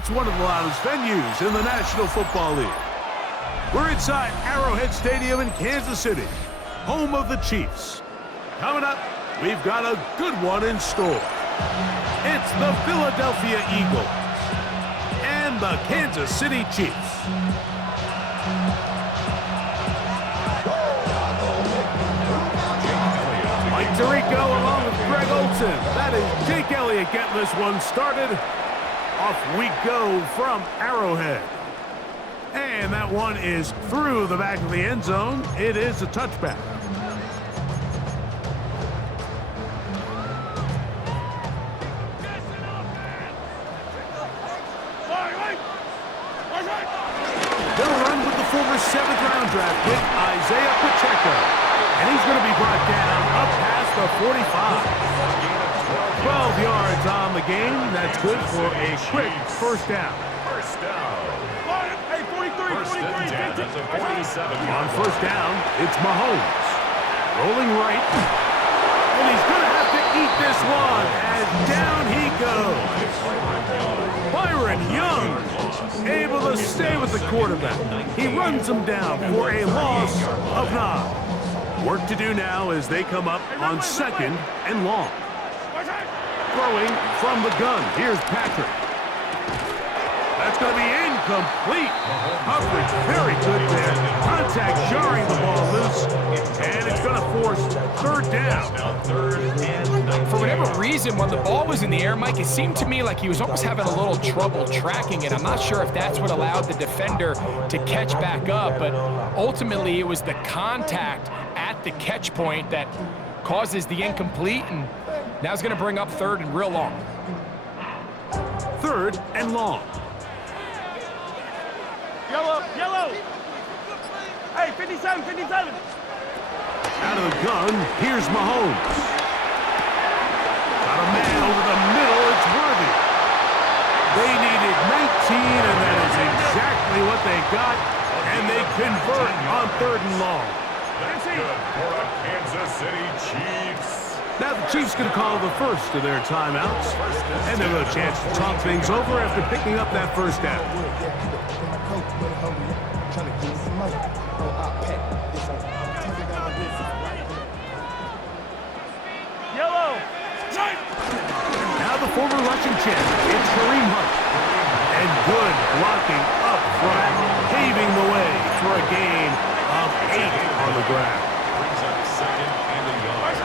It's one of the loudest venues in the National Football League. We're inside Arrowhead Stadium in Kansas City, home of the Chiefs. Coming up, we've got a good one in store. It's the Philadelphia Eagles and the Kansas City Chiefs. Mike Tirico along with Greg Olsen. That is Jake Elliott getting this one started. Off we go from Arrowhead. And that one is through the back of the end zone. It is a touchback. They'll run with the former 7th-round draft pick, Isaiah Pacheco. And he's going to be brought down up past the 45. 12 yards on the game. That's good for a quick first down. Hey, 43, 43. On first down, it's Mahomes. Rolling right. And he's going to have to eat this one as down he goes. Byron Young able to stay with the quarterback. He runs him down for a loss of 9. Work to do now as they come up on 2nd and long. Throwing from the gun. Here's Patrick. That's going to be incomplete. Coverage very good there. Contact jarring the ball loose. And it's going to force 3rd down. For whatever reason, when the ball was in the air, Mike, it seemed to me like he was almost having a little trouble tracking it. I'm not sure if that's what allowed the defender to catch back up, but ultimately it was the contact at the catch point that causes the incomplete, and now it's going to bring up 3rd and real long. 3rd and long. Yellow, yellow. Hey, 57, 57. Out of the gun, here's Mahomes. Got a man over the middle, it's Worthy. They needed 19, and that is exactly what they got, and they convert on 3rd and long. That's good for the Kansas City Chiefs. Now the Chiefs going to call the first of their timeouts, and they'll have a chance to talk things over after picking up that first down. Yellow. Now the former Russian champ, it's Kareem Hunt. And good blocking up front, paving the way for a gain of 8 on the ground. Brings up 2nd and a yard.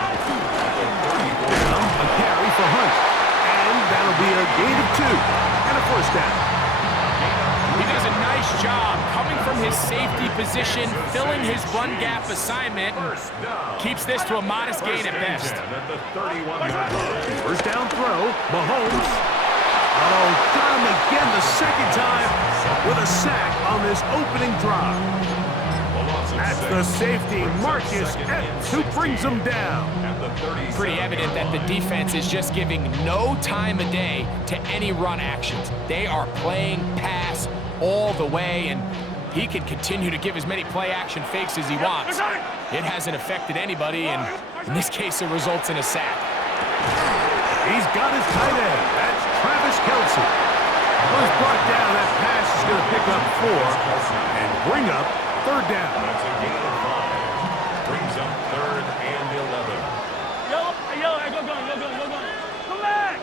Now a carry for Hunt. And that'll be a gain of 2 and a first down. He does a nice job coming from his safety position, filling his run gap assignment, and keeps this to a modest gain at best. At the 31-yard line. First down throw, Mahomes. Oh, got him again the 2nd time with a sack on this opening drive. That's the safety, Marcus Epps, who brings him down. Pretty evident that the defense is just giving no time of day to any run actions. They are playing pass all the way, and he can continue to give as many play-action fakes as he wants. It hasn't affected anybody, and in this case, it results in a sack. He's got his tight end. That's Travis Kelce. Was brought down. That pass is going to pick up 4 and bring up 3rd down. That's a gain of 5. Brings up 3rd and 11. Yellow, go. Come back.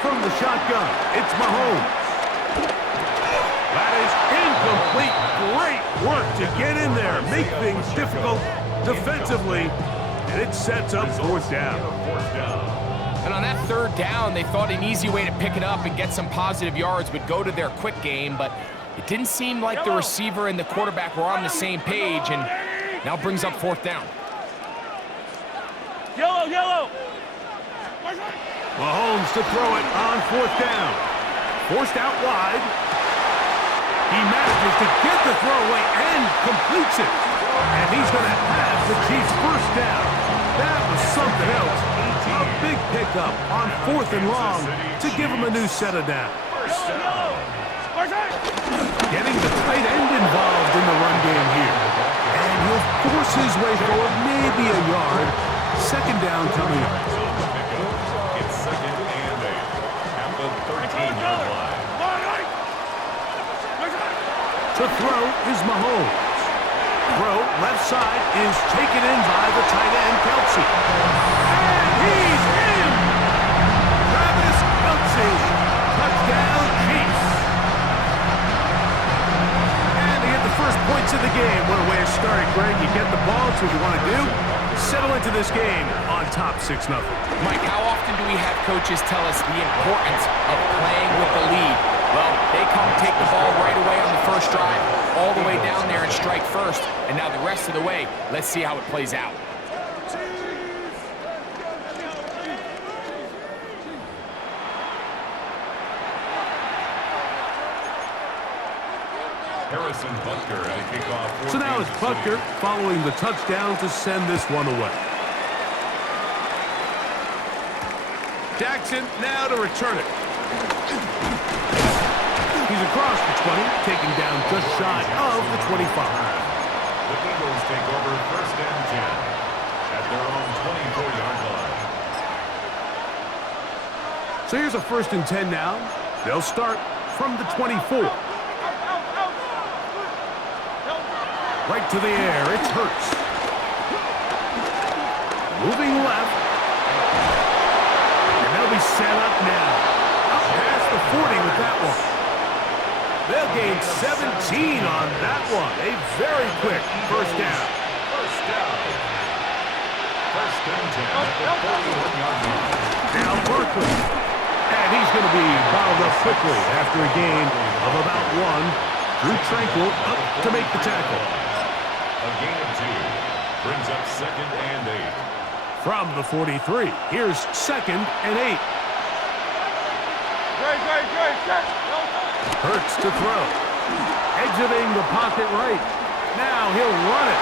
From the shotgun, it's Mahomes. That is incomplete. Great work to get in there, make things difficult defensively, and it sets up 4th down. And on that 3rd down, they thought an easy way to pick it up and get some positive yards would go to their quick game, but it didn't seem like the receiver and the quarterback were on the same page, and now brings up 4th down. Yellow. Mahomes to throw it on 4th down. Forced out wide. He manages to get the throw away and completes it. And he's going to have the Chiefs' first down. That was something else. A big pickup on 4th and long to give him a new set of downs. Getting the tight end involved in the run game here. And he'll force his way forward, maybe a yard. 2nd down coming up. It's 2nd and 8. At the 13-yard To throw is Mahomes. Throw left side is taken in by the tight end, Kelce. And he's in! Travis Kelce, touchdown Chiefs. And they get the first points of the game. What a way to start it, Greg. You get the ball, that's what you want to do. Settle into this game on top 6-0. Mike, how often do we have coaches tell us the importance of playing with the lead? Well, they come take the ball right away on the first drive, all the way down there and strike first, and now the rest of the way, let's see how it plays out. Harrison Butker at a kickoff. So now it's Butker following the touchdown to send this one away. Jackson now to return it. He's across the 20, taking down just shy of the 25. The Eagles take over 1st and 10 at their own 24-yard line. So here's a 1st and 10 now. They'll start from the 24. Right to the air, it's Hurts. Moving left. And they'll be set up now. Up past the 40 with that one. They'll gain 17 on that one. A very quick first down. First down. 1st and 10 at the 41-yard line. Now Barkley. And he's going to be bottled up quickly after a gain of about 1. Drew Tranquill up to make the tackle. A gain of 2 brings up 2nd and 8. From the 43, here's 2nd and 8. Hurts to throw. Exiting the pocket right. Now he'll run it.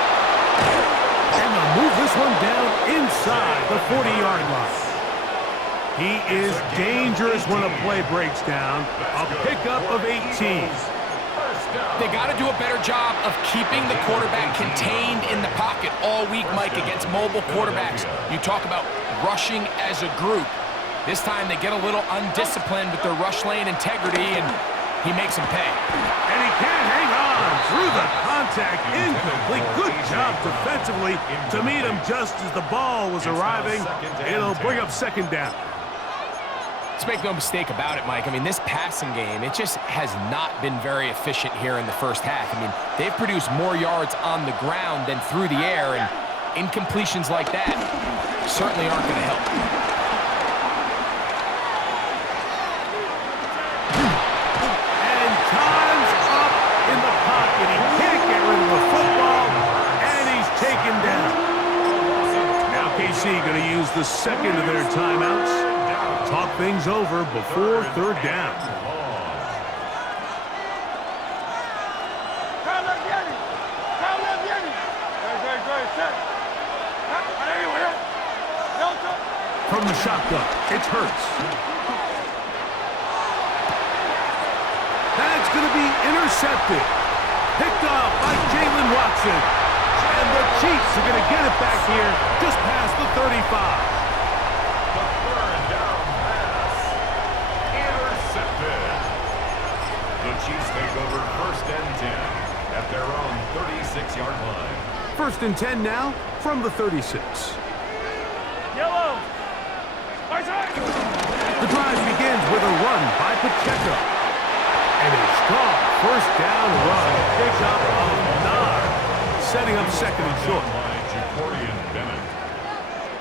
And they'll move this one down inside the 40-yard line. He is dangerous when a play breaks down. A pickup of 18. They got to do a better job of keeping the quarterback contained in the pocket all week, Mike, against mobile quarterbacks. You talk about rushing as a group. This time they get a little undisciplined with their rush lane integrity, and he makes them pay. And he can't hang on through the contact. Incomplete. Good job defensively to meet him just as the ball was arriving. It'll bring up 2nd down. Let's make no mistake about it, Mike. I mean, this passing game, it just has not been very efficient here in the first half. I mean, they've produced more yards on the ground than through the air, and incompletions like that certainly aren't going to help. And time's up in the pocket. He can't get rid of the football, and he's taken down. Now KC going to use the 2nd of their timeouts. Talk things over before 3rd down. From the shotgun, it's Hurts. That's going to be intercepted. Picked off by Jalen Watson. And the Chiefs are going to get it back here just past the 35. Chiefs take over 1st and 10 at their own 36-yard line. 1st and 10 now from the 36. Yellow. The drive begins with a run by Pacheco. And a strong 1st down run. Pickup of 9. Setting up 2nd and short. Jacorian Bennett.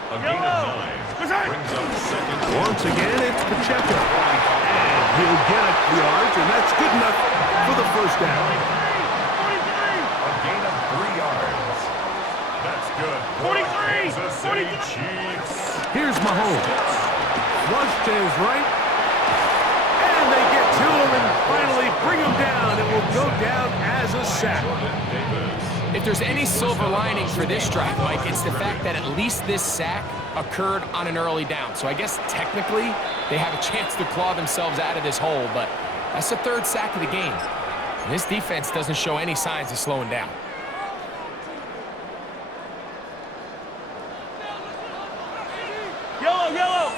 A gain of 9 brings up 2nd. Once again, it's Pacheco. And he'll get a yards, and that's good enough for the 1st down. A gain of 3 yards. That's good. 43. Kansas City Chiefs. Here's Mahomes. Flush to his right. And they get to him and finally bring him down. It will go down as a sack. If there's any silver lining for this drive, Mike, it's the fact that at least this sack occurred on an early down. So I guess technically they have a chance to claw themselves out of this hole, but that's the 3rd sack of the game. And this defense doesn't show any signs of slowing down. Yellow.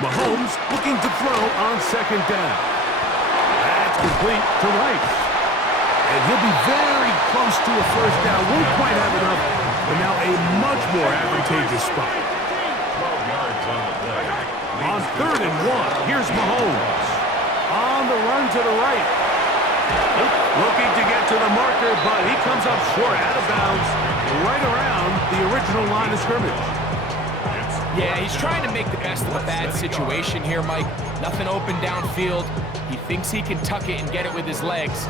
Mahomes looking to throw on 2nd down. That's complete to Rice. And he'll be very close to a first down. Won't quite have enough, but now a much more advantageous spot. 12 yards on the play. On 3rd and 1, here's Mahomes. On the run to the right. Looking to get to the marker, but he comes up short, out of bounds, right around the original line of scrimmage. Yeah, he's trying to make the best of a bad situation here, Mike. Nothing open downfield. He thinks he can tuck it and get it with his legs.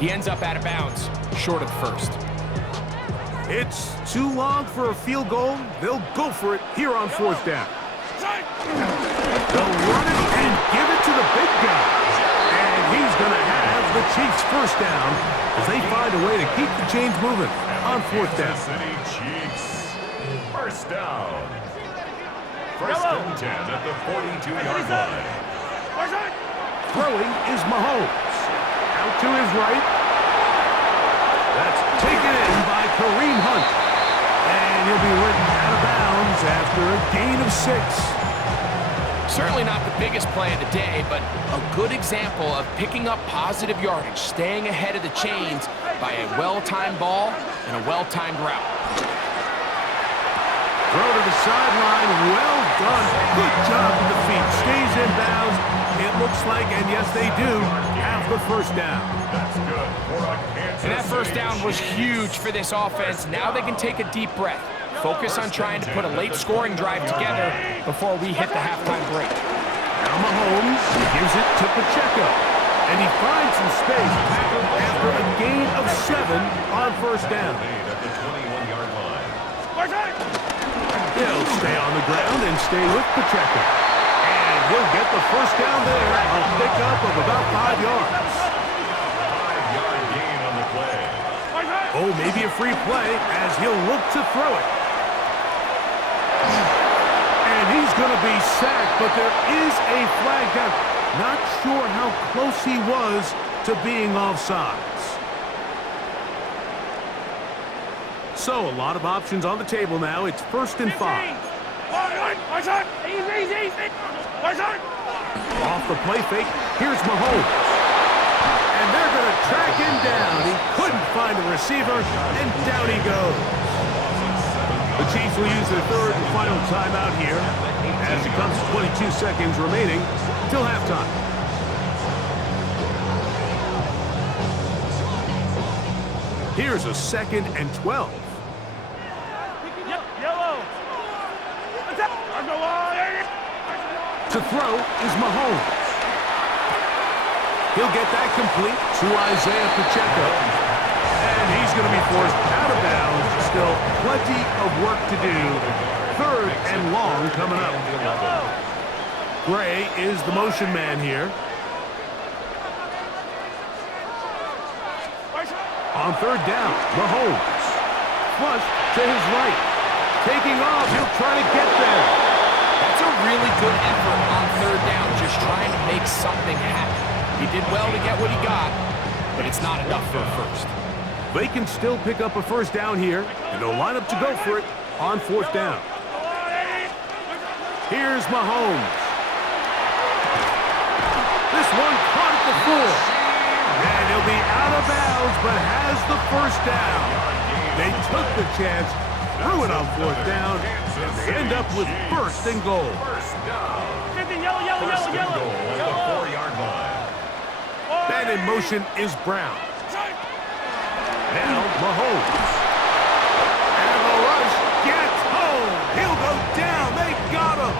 He ends up out of bounds, short of first. It's too long for a field goal. They'll go for it here on 4th down. They'll run it and give it to the big guy. And he's going to have the Chiefs first down as they find a way to keep the chains moving on 4th down. Kansas City Chiefs. First down. First and 10 at the 42-yard line. Throwing is Mahomes. Out to his right. That's taken in by Kareem Hunt. And he'll be written out of bounds after a gain of 6. Certainly not the biggest play of the day, but a good example of picking up positive yardage, staying ahead of the chains by a well-timed ball and a well-timed route. Throw to the sideline, well done. Good job with the feet. Stays in bounds. It looks like, and yes they do, have the first down. That's good for a Kansas And that first City down was Chiefs. huge for this offense. Now they can take a deep breath. Focus on trying to put a late scoring drive together before we hit the halftime break. Now Mahomes gives it to Pacheco. And he finds some space tackled after a gain of 7 on first down. At the 21-yard line. He'll stay on the ground and stay with Pacheco. And he'll get the first down there. A pickup of about 5 yards. 5-yard gain on the play. Oh, maybe a free play as he'll look to throw it. And he's going to be sacked, but there is a flag down. Not sure how close he was to being offsides. So, a lot of options on the table now. It's 1st and 5. Off the play fake, here's Mahomes. And they're going to track him down. He couldn't find a receiver, and down he goes. The Chiefs will use their 3rd and final timeout here as it comes to 22 seconds remaining till halftime. Here's a 2nd and 12. Yellow. To throw is Mahomes. He'll get that complete to Isaiah Pacheco. And he's going to be forced out of bounds. Still plenty of work to do. 3rd and long coming up. Gray is the motion man here. On 3rd down, Mahomes. Flush to his right. Taking off, he'll try to get there. That's a really good effort on 3rd down, just trying to make something happen. He did well to get what he got, but it's not enough for a first. They can still pick up a first down here, and they'll line up to go for it on 4th down. Here's Mahomes. This one caught at the 4. And he'll be out of bounds, but has the first down. They took the chance, threw it on 4th down, and they end up with 1st and goal. First down. 50, yellow. First and goal at the 4-yard line. Man in motion is Brown. Now Mahomes. And the rush gets home. He'll go down. They got him.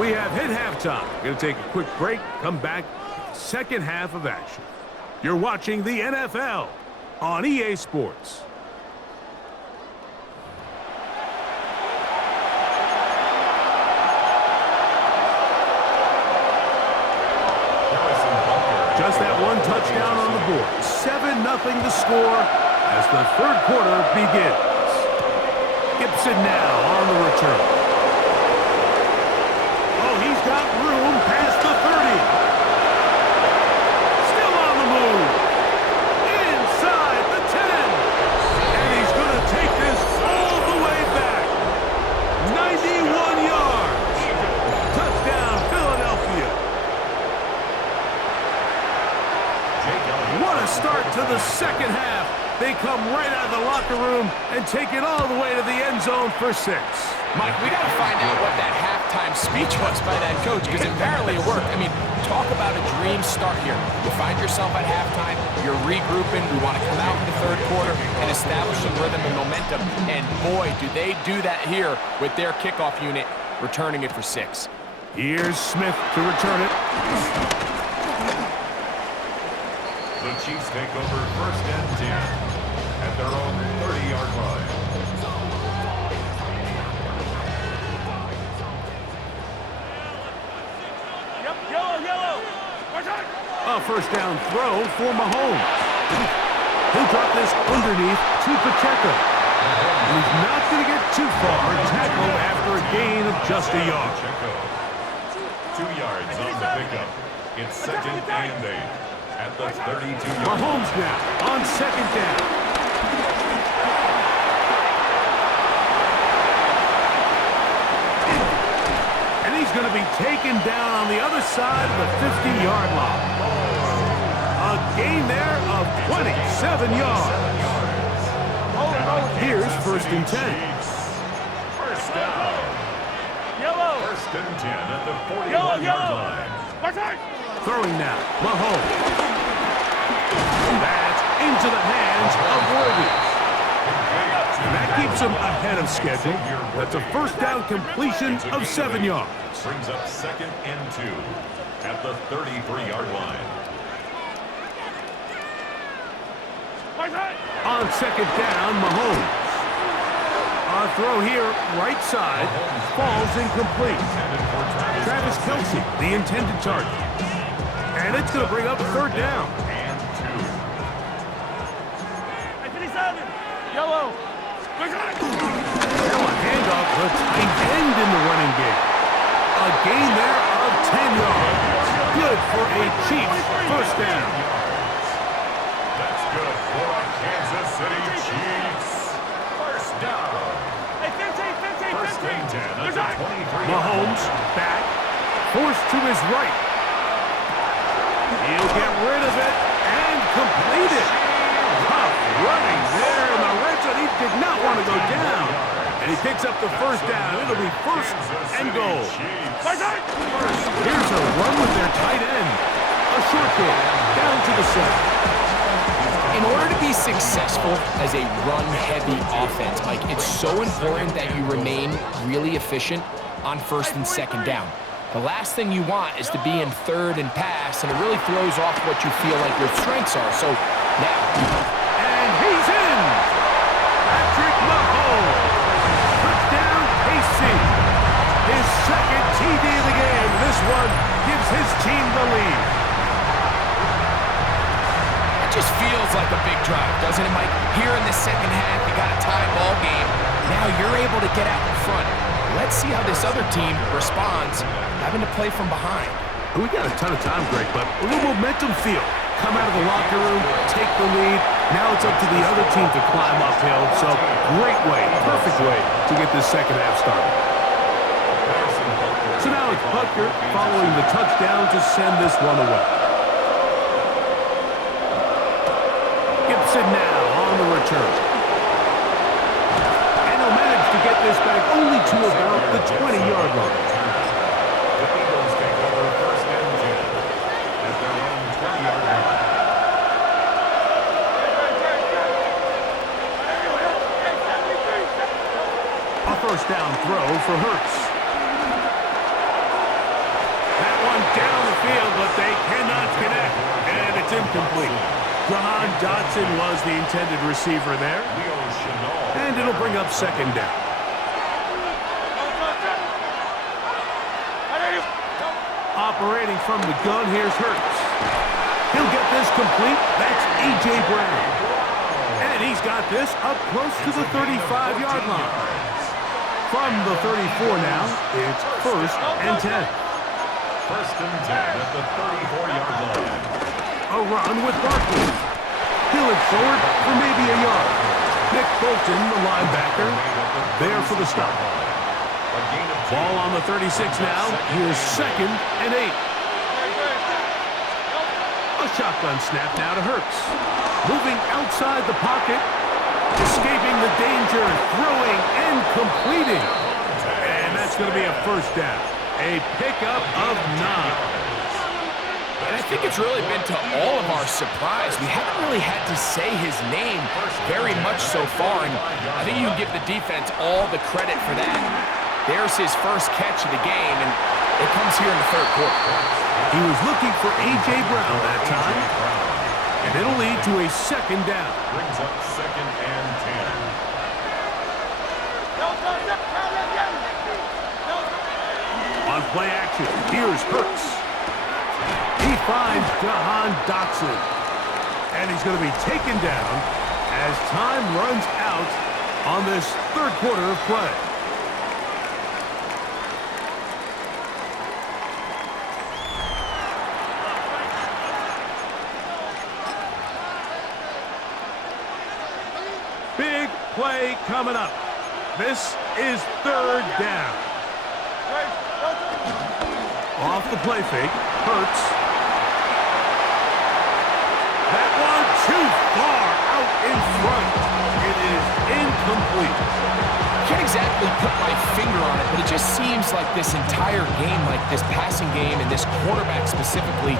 We have hit halftime. Going to take a quick break, come back, second half of action. You're watching the NFL on EA Sports. Just that one touchdown on the board. 7-0 the score as the 3rd quarter begins. Gibson now on the return. Oh, he's got room past the 30. Still on the move. Inside the to the second half. They come right out of the locker room and take it all the way to the end zone for 6. Mike, we got to find out what that halftime speech was by that coach, because apparently it worked. I mean, talk about a dream start here. You find yourself at halftime, you're regrouping, we want to come out in the third quarter and establishing rhythm and momentum, and boy, do they do that here with their kickoff unit, returning it for 6. Here's Smith to return it. The Chiefs take over first and 10 at their own 30-yard line. Yep, yellow. A first down throw for Mahomes. He'll drop this underneath to Pacheco. He's not going to get too far. Tackle after a gain of just a yard. Pacheco. 2 yards on the pickup. It's second and 8 at the 32-yard line. Mahomes now on second down. And he's going to be taken down on the other side of the 50-yard line. A gain there of 27 yards. Here's first and 10. First down. Yellow. First and 10 at the 41-yard Yellow. line. Throwing now, Mahomes. That's into the hands of Worthy. And that keeps him ahead of schedule. That's a first down completion of 7 yards. Brings up second and 2 at the 33-yard line. On second down, Mahomes. Our throw here, right side, falls incomplete. Travis Kelce, the intended target. And it's going to bring up third down. And 57. Yellow. Now a handoff to tight end in the running game. A gain there of 10 yards. Good for a Chiefs first down. that's good for our Kansas City Chiefs. First down. Hey, 15. First and 10 at the 23-yard Mahomes back, forced to his right. He'll get rid of it and complete it. Tough running there in the red zone. He did not want to go down. And he picks up the first down. It'll be first and goal. Here's a run with their tight end. A short goal down to the center. In order to be successful as a run-heavy offense, Mike, it's so important that you remain really efficient on first and second down. The last thing you want is to be in third and pass, and it really throws off what you feel like your strengths are. So now, And he's in. Patrick Mahomes. Touchdown, KC. His second TD of the game. This one gives his team the lead. it just feels like a big drive, doesn't it, Mike? Here in the second half, you got a tie ball game. Now you're able to get out in front. Let's see how this other team responds, having to play from behind. We got a ton of time, Greg, but a little momentum feel. Come out of the locker room, take the lead. Now it's up to the other team to climb uphill. So great way, perfect way to get this second half started. So now it's Butker following the touchdown to send this one away. Gibson now on the return. And he'll manage to get this back only to about the 20-yard line. The Eagles take over first and 10 at their own 20-yard line. A first down throw for Hurts. That one down the field, but they cannot connect. And it's incomplete. Jahan Dotson was the intended receiver there. Leo Chenal. And it'll bring up second down. Operating from the gun, here's Hurts. He'll get this complete. That's A.J. Brown. And he's got this up close to the 35-yard line. From the 34 now, it's first and 10. First and 10 at the 34-yard line. A run with Barkley. He'll it forward for maybe a yard. Nick Bolton, the linebacker, there for the stop. A gain of 2. Ball on the 36 now. Here's second and 8. A A shotgun snap now to Hurts. Moving outside the pocket, escaping the danger, throwing and completing. And that's going to be a first down. A pickup of 9. And I think it's really been to all of our surprise. We haven't really had to say his name very much so far, and I think you can give the defense all the credit for that. There's his first catch of the game, and it comes here in the third quarter. He was looking for A.J. Brown that time, and it'll lead to a second down. Brings up second and 10. On play action, here's Hurts. He finds Jahan Dotson, and he's going to be taken down as time runs out on this third quarter of play. Big play coming up. This is third down. Off the play fake, Hurts. That one too far out in front. It is incomplete. Can't exactly put my finger on it, but it just seems like this entire game, like this passing game and this quarterback specifically,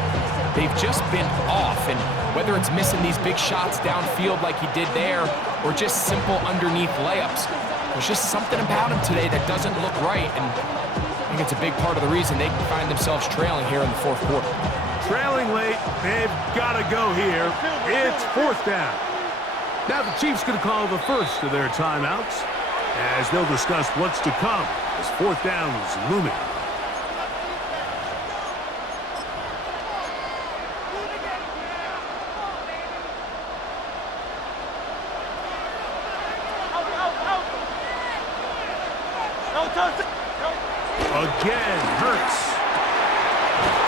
they've just been off. And whether it's missing these big shots downfield like he did there, or just simple underneath layups, there's just something about him today that doesn't look right. And I think it's a big part of the reason they find themselves trailing here in the fourth quarter. Trailing late, they've got to go here. It's fourth down. Now the Chiefs going to call the first of their timeouts as they'll discuss what's to come as fourth down is looming. Again, Hurts.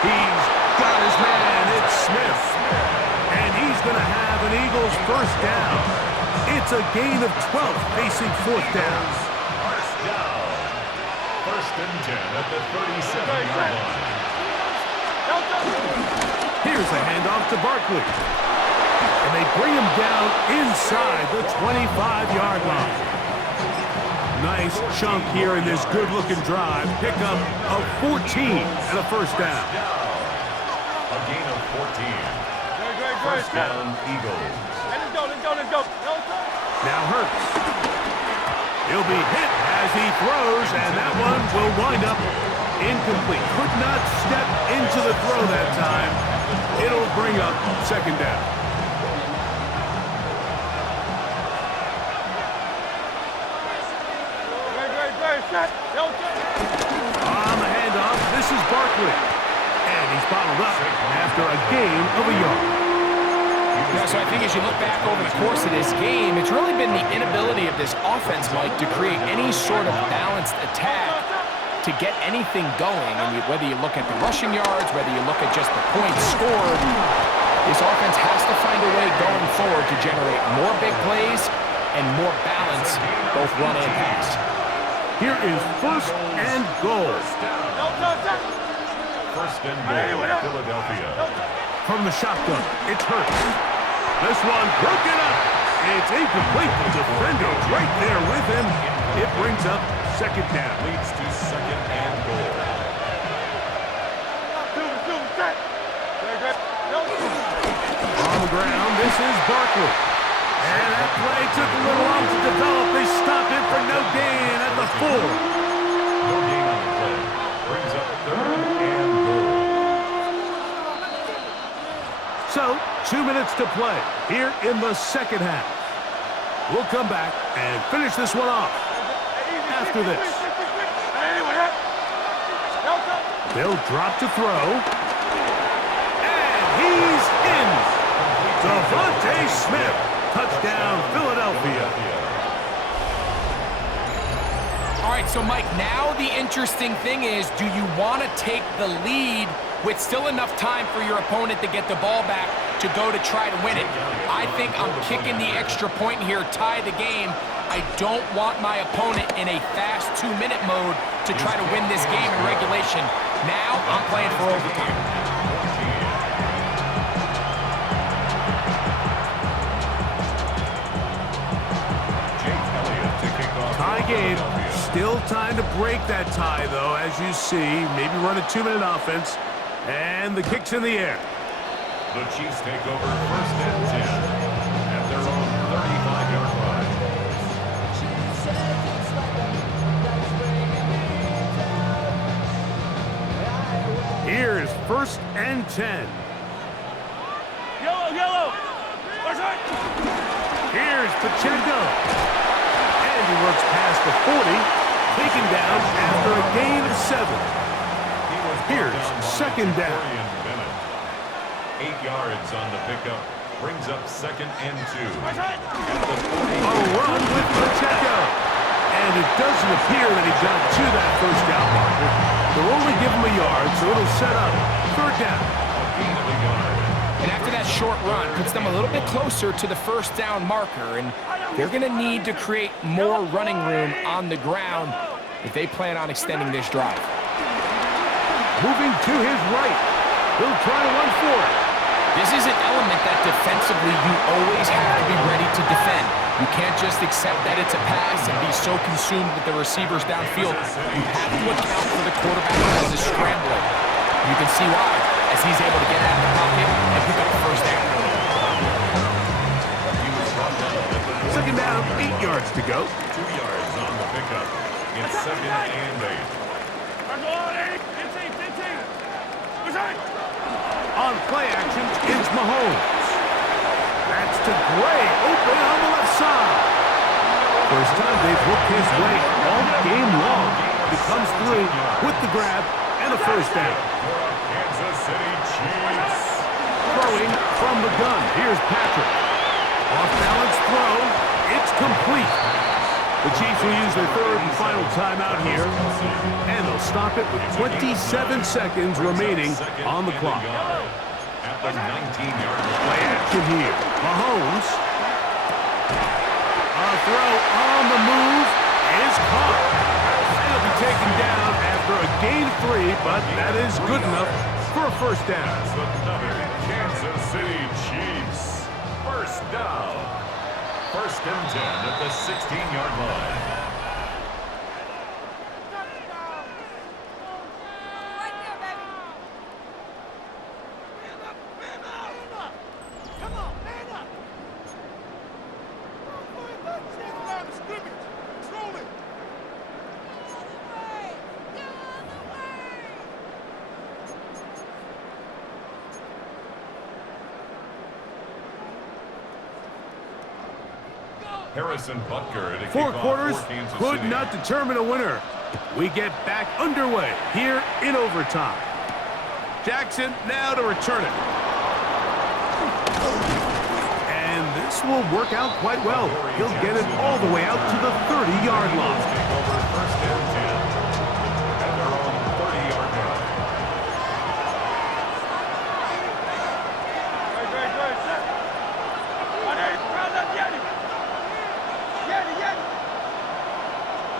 He's got his man. It's Smith. And he's going to have an Eagles first down. It's a gain of 12 facing fourth down. First down. First and 10 at the 37-yard line. Here's a handoff to Barkley. And they bring him down inside the 25-yard line. Nice chunk here in this good-looking drive. Pickup of 14 and a first down. A gain of 14. First down, Eagles. Let's go. Now Hurts. He'll be hit as he throws, and that one will wind up incomplete. Could not step into the throw that time. It'll bring up second down. On the handoff, this is Barkley. And he's bottled up after a gain of a yard. Yeah, so I think as you look back over the course of this game, it's really been the inability of this offense, Mike, to create any sort of balanced attack to get anything going. And whether you look at the rushing yards, whether you look at just the points scored, this offense has to find a way going forward to generate more big plays and more balance, both run and pass. Here is first and goal. First and goal, Philadelphia. From the shotgun, it's Hurts. This one broken up. It's incomplete. The defender's right there with him. It brings up second down. Leads to second and goal. On the ground, this is Barkley. And that play took a little long to develop. They stopped it for no gain at the 4. No gain on the play. Brings up third and goal. So, 2 minutes to play here in the second half. We'll come back and finish this one off after this. They'll drop to throw. And he's in. Devontae Smith. Touchdown, Philadelphia. All right, so Mike, now the interesting thing is, do you want to take the lead with still enough time for your opponent to get the ball back to go to try to win it? I think I'm kicking the extra point here, tie the game. I don't want my opponent in a fast 2-minute mode to try to win this game in regulation. Now I'm playing for overtime. Still time to break that tie, though, as you see. Maybe run a 2-minute offense. And the kick's in the air. The Chiefs take over first and 10 at their own 35-yard line. Here's first and 10. Yellow, yellow. That's right. Here's Pacheco. And he works past the 40, taken down after a gain of 7. Here's second down. 8 yards on the pickup. Brings up second and 2. That's right. A run with Pacheco. And it doesn't appear that he got to that first down marker. They'll only give him a yard, so it'll set up third down. Gain of a yard. And after that short run, puts them a little bit closer to the first down marker, and they're going to need to create more running room on the ground if they plan on extending this drive. Moving to his right. He'll try to run for it. This is an element that defensively you always have to be ready to defend. You can't just accept that it's a pass and be so consumed with the receivers downfield. You have to account for the quarterback as a scrambler. You can see why, as he's able to get out of the pocket and pick up the first down. Second down, 8 yards to go. 2 yards on the pickup. It's second and 8. I'm going 15, 15. That's right. On play action, it's Mahomes. That's to Gray, open on the left side. First time they've worked his way all game long. He comes through with the grab and a first down. Kansas City Chiefs. Throwing from the gun. Here's Patrick. Off-balance throw. It's complete. The Chiefs will use their third and final timeout here, and they'll stop it with 27 seconds remaining on the clock. At the 19-yard line. Play action here. Mahomes. A throw on the move is caught. It'll be taken down after a gain of 3, but that is good enough for a first down. That's another Kansas City Chiefs. First down. First and 10 at the 16-yard line. Harrison Butker at a Four kickoff quarters for Kansas could City. not determine a winner. We get back underway here in overtime. Jackson now to return it. And this will work out quite well. He'll get it all the way out to the 30-yard line. Take over first and 10 at their own 30-yard line. Great, great, set. On there, round up, Yeti. Yeti, Yeti.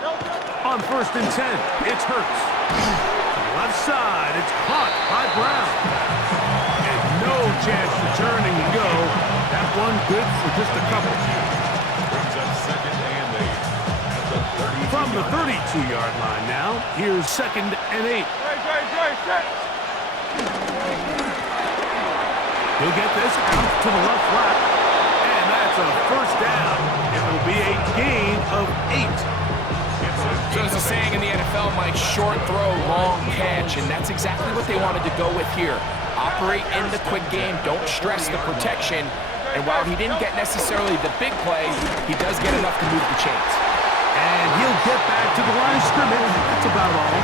No, no. On first and 10, it's Hurts. To the left side, it's caught by Brown. And no chance to turn and go. That one good for just a couple. Brings up second and 8 at the 32. From the 32-yard line now, here's second and 8. Great, great, great, set. He'll get this out to the left flat. And that's a first down. It will be a gain of 8. So as a saying in the NFL, Mike, short throw, long catch, and that's exactly what they wanted to go with here. Operate in the quick game, don't stress the protection, and while he didn't get necessarily the big play, he does get enough to move the chains. And he'll get back to the line of scrimmage. That's about all.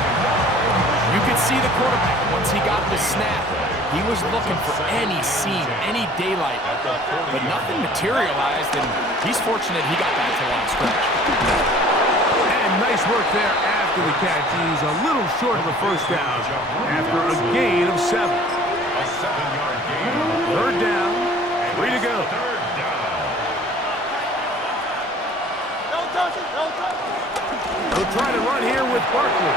You could see the quarterback once he got the snap. He was looking for any seam, any daylight, but nothing materialized, and he's fortunate he got back to the line of scrimmage. And nice work there after the catch. He's a little short of the first down after a gain of 7. A 7-yard gain. Third down, 3 to go. Third down. Don't touch it, don't touch it. He'll try to run here with Barkley.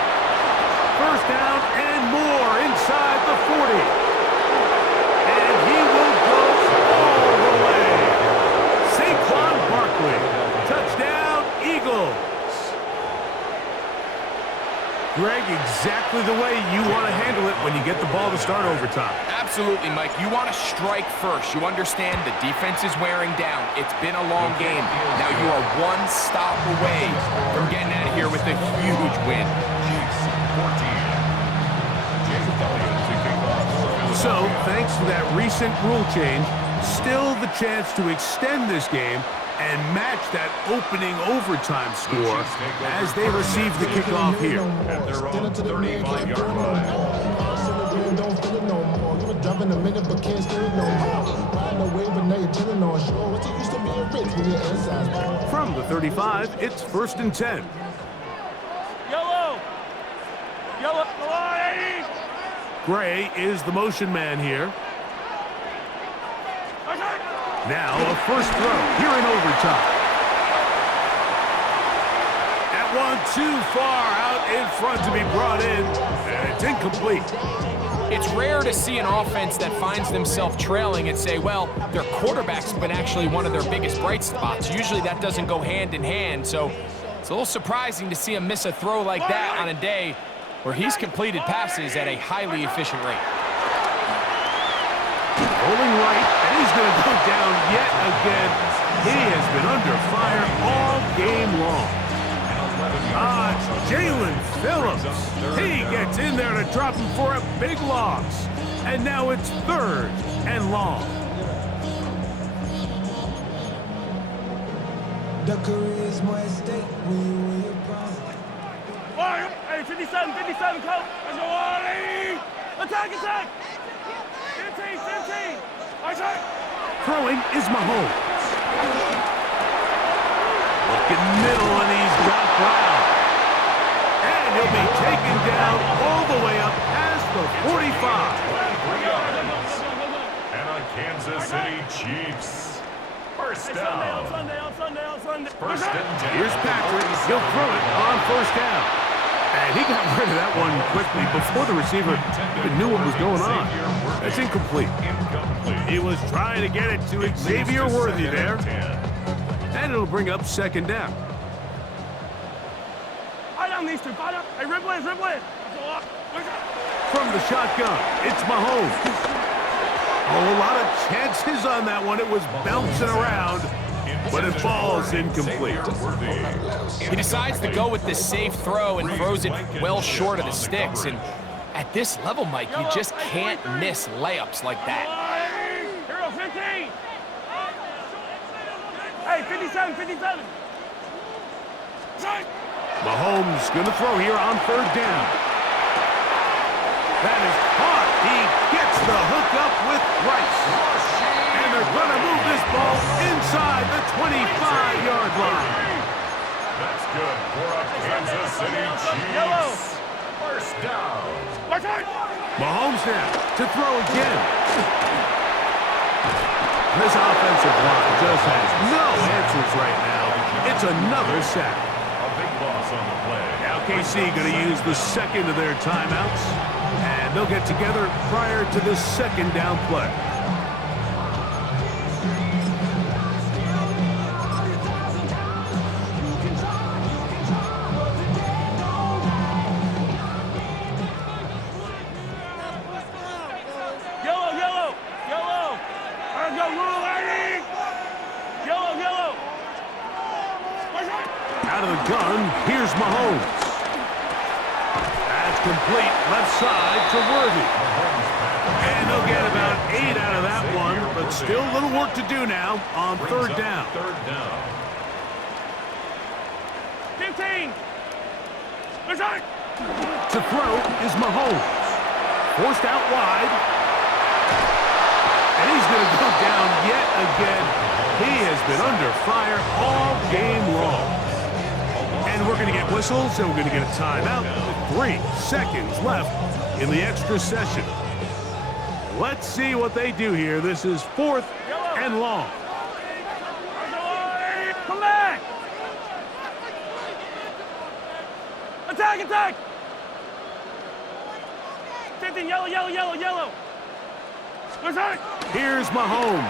First down and more inside the 40. And he will go all the way. Saquon Barkley. Touchdown, Eagles. with the ball to start overtime. Absolutely, Mike. You want to strike first. You understand the defense is wearing down. It's been a long game. Now you are one stop away from getting out of here with a huge win. So, thanks to that recent rule change, still the chance to extend this game and match that opening overtime score as they receive the kickoff here. At their own 35-yard line. From the 35, it's 1st and 10. Yellow! Yellow! Come on, Eddie! Gray is the motion man here. Now a first throw here in overtime. That one too far out in front to be brought in, and it's incomplete. It's rare to see an offense that finds themselves trailing and say, well, their quarterback's been actually one of their biggest bright spots. Usually that doesn't go hand in hand, so it's a little surprising to see him miss a throw like that on a day where he's completed passes at a highly efficient rate. Rolling right, and he's going to go down yet again. He has been under fire all game long. Jalen Phillips. He gets in there to drop him for a big loss. And now it's 3rd and long. The career is more at stake when you win your prime. Hey, 57, coach. Let's go, Ollie! Attack! 15! Throwing is Mahomes. Looking middle, and he's got Brown. And he'll be taken down all the way up past the 45. And a Kansas City Chiefs. First down. On Sunday. First and 10. Here's Patrick. He'll throw it on 1st down. And he got rid of that one quickly before the receiver even knew what was going on. That's incomplete. He was trying to get it to Xavier Worthy there. And it'll bring up 2nd down. Buy down these two. Hey, Ripley. From the shotgun, it's Mahomes. Oh, a lot of chances on that one. It was bouncing around, but it falls incomplete. He decides to go with the safe throw and throws it well short of the sticks. And at this level, Mike, you just can't miss layups like that. Hero 15. Hey, 57. Mahomes going to throw here on 3rd down. That is caught. He gets the hook up with Rice. And they're going to move this ball inside the 25-yard line. That's good for a Kansas City Chiefs. First down. Mahomes now to throw again. This offensive line just has no answers right now. It's another sack. A big loss on the play. Now KC going to use the second of their timeouts, and they'll get together prior to the 2nd down play. Out of the gun, here's Mahomes. That's complete left side to Worthy. And they'll get about 8 out of that one, but still a little work to do now on 3rd down. 3rd down. 15. To throw is Mahomes. Forced out wide. And he's going to go down yet again. He has been under fire all game long. And we're going to get whistles, and we're going to get a timeout with 3 seconds left in the extra session. Let's see what they do here. This is 4th and long. Come back! Attack! 15, yellow. Here's Mahomes.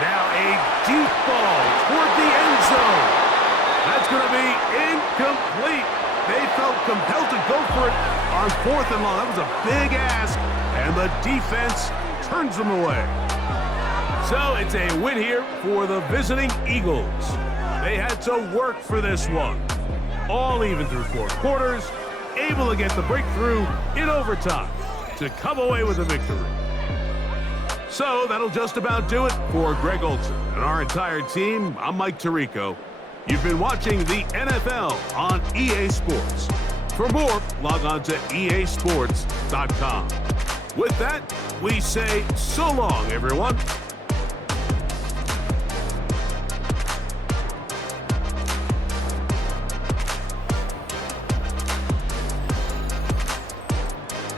Now a deep ball toward the end zone. That's going to be incomplete. They felt compelled to go for it on 4th and long. That was a big ask, and the defense turns them away. So it's a win here for the visiting Eagles. They had to work for this one. All even through 4 quarters, able to get the breakthrough in overtime to come away with a victory. So that'll just about do it for Greg Olsen and our entire team. I'm Mike Tirico. You've been watching the NFL on EA Sports. For more, log on to easports.com. With that, we say so long, everyone.